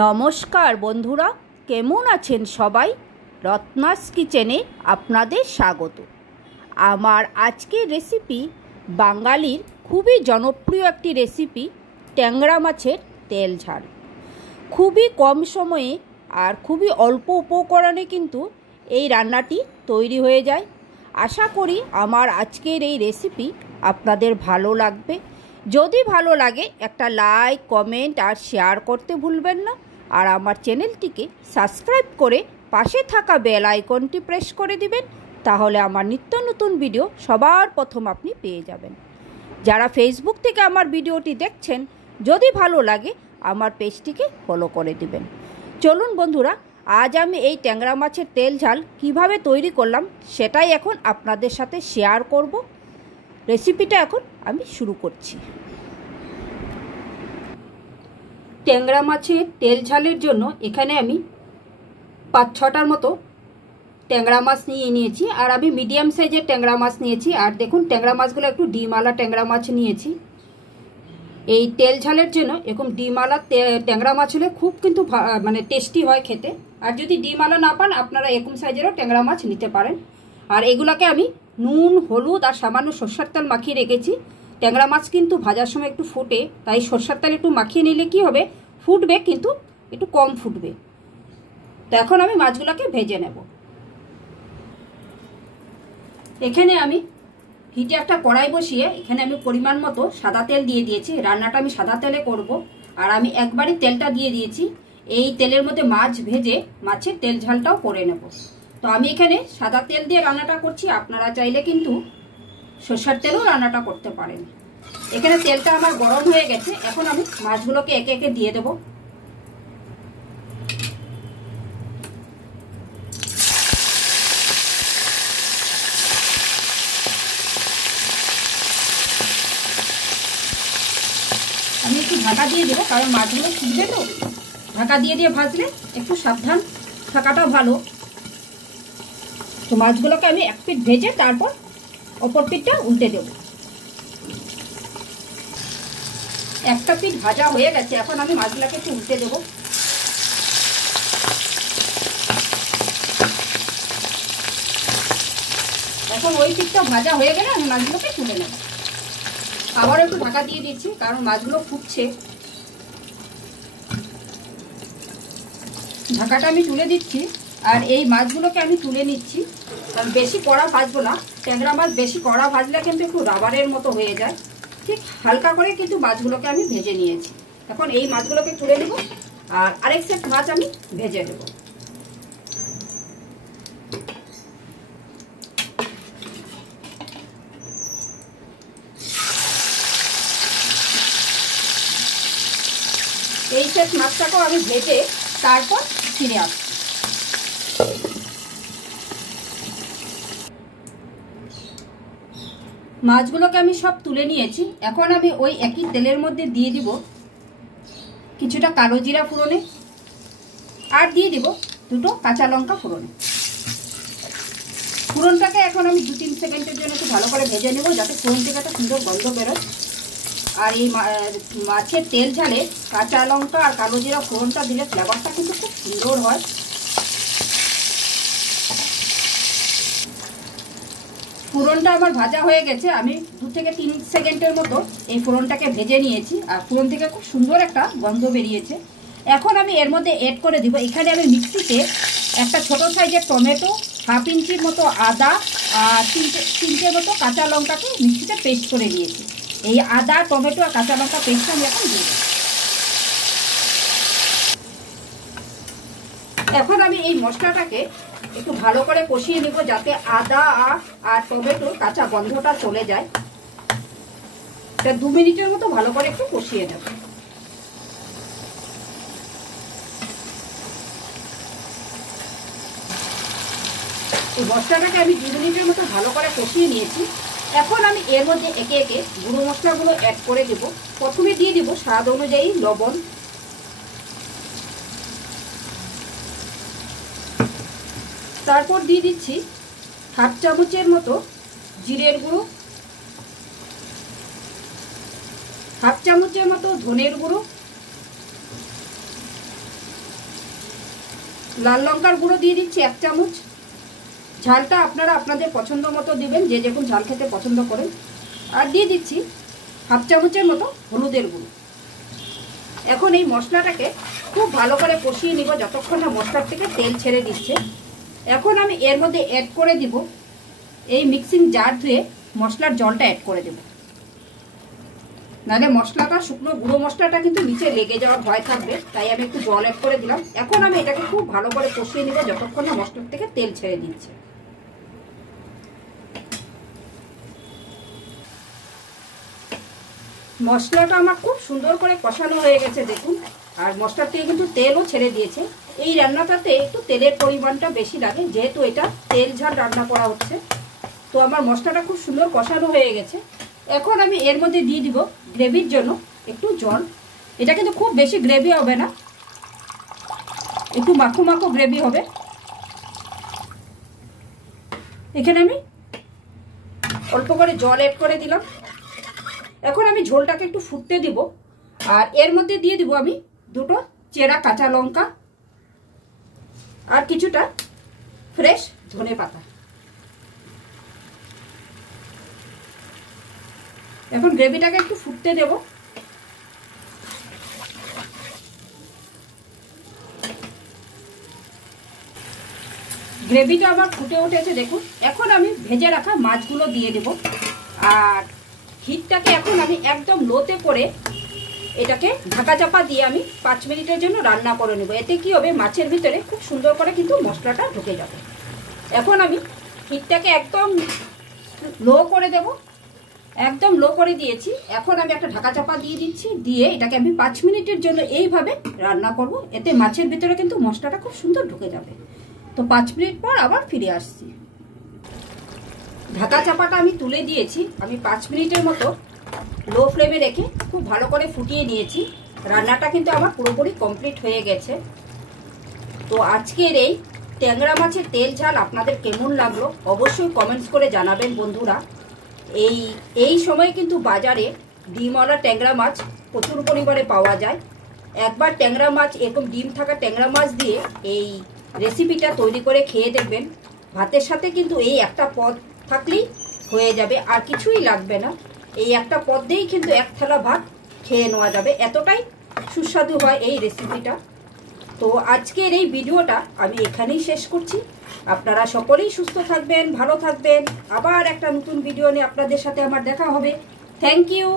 নমস্কার বন্ধুরা, কেমন আছেন সবাই? রত্নাস কিচেনে আপনাদের স্বাগত। আমার আজকের রেসিপি বাঙালির খুবই জনপ্রিয় একটি রেসিপি, ট্যাংরা মাছের তেল ঝাল। খুবই কম সময়ে আর খুবই অল্প উপকরণে কিন্তু এই রান্নাটি তৈরি হয়ে যায়। আশা করি আমার আজকের এই রেসিপি আপনাদের ভালো লাগবে। যদি ভালো লাগে একটা লাইক, কমেন্ট আর শেয়ার করতে ভুলবেন না। আর আমার চ্যানেলটিকে সাবস্ক্রাইব করে পাশে থাকা বেল আইকনটি প্রেস করে দিবেন, তাহলে আমার নিত্য নতুন ভিডিও সবার প্রথম আপনি পেয়ে যাবেন। যারা ফেসবুক থেকে আমার ভিডিওটি দেখছেন, যদি ভালো লাগে আমার পেজটিকে ফলো করে দিবেন। চলুন বন্ধুরা, আজ আমি এই ট্যাংরা মাছের তেল ঝাল কিভাবে তৈরি করলাম সেটাই এখন আপনাদের সাথে শেয়ার করব। রেসিপিটা এখন আমি শুরু করছি। ট্যাংরা মাছের তেল ঝালের জন্য এখানে আমি 5-6টার মতো ট্যাংরা মাছ নিয়ে নিয়েছি। আর আমি মিডিয়াম সাইজের ট্যাংরা মাছ নিয়েছি। আর দেখুন, ট্যাংরা মাছগুলো একটু ডিমওয়ালা ট্যাংরা মাছ নিয়েছি। এই তেল ঝালের জন্য এরকম ডিমওয়ালা ট্যাংরা মাছ হলে খুব কিন্তু মানে টেস্টি হয় খেতে। আর যদি ডিমওয়ালা না পান, আপনারা এরকম সাইজেরও ট্যাংরা মাছ নিতে পারেন। আর এগুলোকে আমি নুন, হলুদ আর সামান্য সরষের তেল মাখিয়ে রেখেছি। ট্যাংরা মাছ কিন্তু ভাজার সময় একটু ফুটে, তাই সরষের তেল একটু মাখিয়ে নিলে কি হবে, ফুটবে কিন্তু একটু কম ফুটবে। তো এখন আমি মাছগুলোকে ভেজে নেব। এখানে আমি হিটে একটা কড়াই বসিয়ে এখানে আমি পরিমাণ মতো সাদা তেল দিয়ে দিয়েছি। রান্নাটা আমি সাদা তেলে করব। আর আমি একবারই তেলটা দিয়ে দিয়েছি। এই তেলের মধ্যে মাছ ভেজে মাছের তেল ঝালটাও করে নেব। তো আমি এখানে সাদা তেল দিয়ে রান্নাটা করছি, আপনারা চাইলে কিন্তু সরষের তেলেও রান্নাটা করতে পারেন। এখানে তেলটা আমার গরম হয়ে গেছে। এখন আমি মাছগুলোকে একে একে দিয়ে দেব। আমি একটু ঢাকা দিয়ে দেবো, কারণ মাছগুলো সিজবে তো। ঢাকা দিয়ে দিয়ে ভাজলে একটু সাবধান থাকাটা ভালো। তো মাছগুলোকে আমি এক পিঠ ভেজে তারপর অপর পিঠটা উল্টে দেব। একটা পিঠ ভাজা হয়ে গেছে, এখন আমি মাছগুলোকে একটু উল্টে দেবো। এখন ওই পিঠটা ভাজা হয়ে গেলে আমি মাছগুলোকে তুলে নেব। আবার একটু ঢাকা দিয়ে দিচ্ছি, কারণ মাছগুলো ফুটছে। ঢাকাটা আমি তুলে দিচ্ছি। আর এই মাছগুলোকে আমি তুলে নিচ্ছি, কারণ বেশি কড়া ভাজবো না। ট্যাংরা মাছ বেশি কড়া ভাজলে কিন্তু একটু রাবারের মতো হয়ে যায়। ঠিক হালকা করে কিন্তু মাছগুলোকে আমি ভেজে নিয়েছি। এখন এই মাছগুলোকে তুলে নেব। আর আরেক সেট মাছ আমি ভেজে নেব। এই সেট মাছটাকেও আমি ভেজে তারপর ফিরে আসছি। মাছগুলোকে আমি সব তুলে নিয়েছি। এখন আমি ওই একই তেলের মধ্যে দিয়ে দিব কিছুটা কালো জিরা ফোড়নে, আর দিয়ে দিব 2টো কাঁচা লঙ্কা ফোড়নে। ফোড়নটাকে এখন আমি 2-3 সেকেন্ডের জন্য একটু ভালো করে ভেজে নেব, যাতে ফোড়ন থেকে একটা সুন্দর গন্ধ বেরোয়। আর এই মাছের তেল ঝালে কাঁচা লঙ্কা আর কালো জিরা ফোড়নটা দিলে ফ্লেভারটা কিন্তু খুব সুন্দর হয়। ফোড়নটা আমার ভাজা হয়ে গেছে। আমি 2 থেকে 3 সেকেন্ডের মতো এই ফোড়নটাকে ভেজে নিয়েছি। আর ফোড়ন থেকে খুব সুন্দর একটা গন্ধ বেরিয়েছে। এখন আমি এর মধ্যে এড করে দিব, এখানে আমি মিক্সিতে একটা ছোট সাইজের টমেটো, 1/2 ইঞ্চির মতো আদা আর 3টে মতো কাঁচা লঙ্কাকে মিক্সিতে পেস্ট করে নিয়েছি। এই আদা, টমেটো আর কাঁচা লঙ্কা পেস্ট আমি এখন দিয়ে দেব। এখন আমি এই মশলাটাকে একটু ভালো করে কষিয়ে নেব, যাতে আদা আর টমেটোর কাঁচা গন্ধটা চলে যায়। এটা 2 মিনিটের মতো ভালো করে একটু কষিয়ে নেব। এই মশলাটাকে আমি 2 মিনিটের মতো ভালো করে কষিয়ে নিয়েছি। এখন আমি এর মধ্যে একে একে গুঁড়ো মশলাগুলো অ্যাড করে দেব। প্রথমে দিয়ে দেব স্বাদ অনুযায়ী লবণ, তারপর দিয়ে দিচ্ছি 1/2 চামচের মতো জিরের গুঁড়ো, 1/2 চামচের মতো ধনের গুঁড়ো, লাল লঙ্কার গুঁড়ো দিয়ে দিচ্ছি 1 চামচ। ঝালটা আপনারা আপনাদের পছন্দ মতো দিবেন, যে যেরকম ঝাল খেতে পছন্দ করেন। আর দিয়ে দিচ্ছি 1/2 চামচের মতো হলুদের গুঁড়ো। এখন এই মশলাটাকে খুব ভালো করে কষিয়ে নিব যতক্ষণ না মশলার থেকে তেল ছেড়ে দিচ্ছে। এখন আমি এর মধ্যে অ্যাড করে দিব এই মিক্সিং জার ধুয়ে মশলার জলটা অ্যাড করে দেব, নাহলে মশলাটা শুকনো গুঁড়ো মশলাটা কিন্তু নিচে লেগে যাওয়ার ভয় থাকবে, তাই আমি একটু জল অ্যাড করে দিলাম। এখন আমি এটাকে খুব ভালো করে কষিয়ে নিব যতক্ষণ না মশলার থেকে তেল ছেড়ে দিচ্ছে। মশলাটা আমার খুব সুন্দর করে কষানো হয়ে গেছে দেখুন, আর মশলার থেকে কিন্তু তেলও ছেড়ে দিয়েছে। এই রান্নাটাতে একটু তেলের পরিমাণটা বেশি লাগে, যেহেতু এটা তেল ঝাল রান্না করা হচ্ছে। তো আমার মশলাটা খুব সুন্দর কষানো হয়ে গেছে। এখন আমি এর মধ্যে দিয়ে দিব গ্রেভির জন্য একটু জল। এটা কিন্তু খুব বেশি গ্রেভি হবে না, একটু মাখো মাখো গ্রেভি হবে। এখানে আমি অল্প করে জল অ্যাড করে দিলাম। এখন আমি ঝোলটাকে একটু ফুটতে দিব, আর এর মধ্যে দিয়ে দিব আমি 2টো চেরা কাঁচা লঙ্কা আর কিছুটা ফ্রেশ ধনেপাতা। এখন গ্রেভিটাকে একটু ফুটতে দেব। গ্রেভিটা আবার ফুটে উঠেছে দেখুন। এখন আমি ভেজে রাখা মাছগুলো দিয়ে দেব, আর হিটটাকে এখন আমি একদম লোতে করে এটাকে ঢাকা চাপা দিয়ে আমি 5 মিনিটের জন্য রান্না করে নেব। এতে কি হবে, মাছের ভিতরে খুব সুন্দর করে কিন্তু মশলাটা ঢুকে যাবে। এখন আমি হিটটাকে একদম লো করে দেব, একদম লো করে দিয়েছি। এখন আমি একটা ঢাকা চাপা দিয়ে দিচ্ছি, দিয়ে এটাকে আমি 5 মিনিটের জন্য এইভাবে রান্না করব। এতে মাছের ভিতরে কিন্তু মশলাটা খুব সুন্দর ঢুকে যাবে। তো 5 মিনিট পর আবার ফিরে আসছি। ঢাকা চাপাটা আমি তুলে দিয়েছি। আমি 5 মিনিটের মতো লো ফ্লেমে রেখে খুব ভালো করে ফুটিয়ে নিয়েছি। রান্নাটা কিন্তু আমার পুরোপুরি কমপ্লিট হয়ে গেছে। তো আজকের এই ট্যাংরা মাছের তেল ঝাল আপনাদের কেমন লাগলো অবশ্যই কমেন্টস করে জানাবেন বন্ধুরা। এই সময় কিন্তু বাজারে ডিমওয়ালা ট্যাংরা মাছ প্রচুর পরিমাণে পাওয়া যায়। একবার ট্যাংরা মাছ, এরকম ডিম থাকা ট্যাংরা মাছ দিয়ে এই রেসিপিটা তৈরি করে খেয়ে দেখবেন। ভাতের সাথে কিন্তু এই একটা পদ থাকলেই হয়ে যাবে, আর কিছুই লাগবে না। এই একটা পদ দিয়েই কিন্তু 1 থালা ভাত খেয়ে নেওয়া যাবে, এতটাই সুস্বাদু হয় এই রেসিপিটা। তো আজকের এই ভিডিওটা আমি এখানেই শেষ করছি। আপনারা সকলেই সুস্থ থাকবেন, ভালো থাকবেন। আবার একটা নতুন ভিডিও নিয়ে আপনাদের সাথে আমার দেখা হবে। Thank you.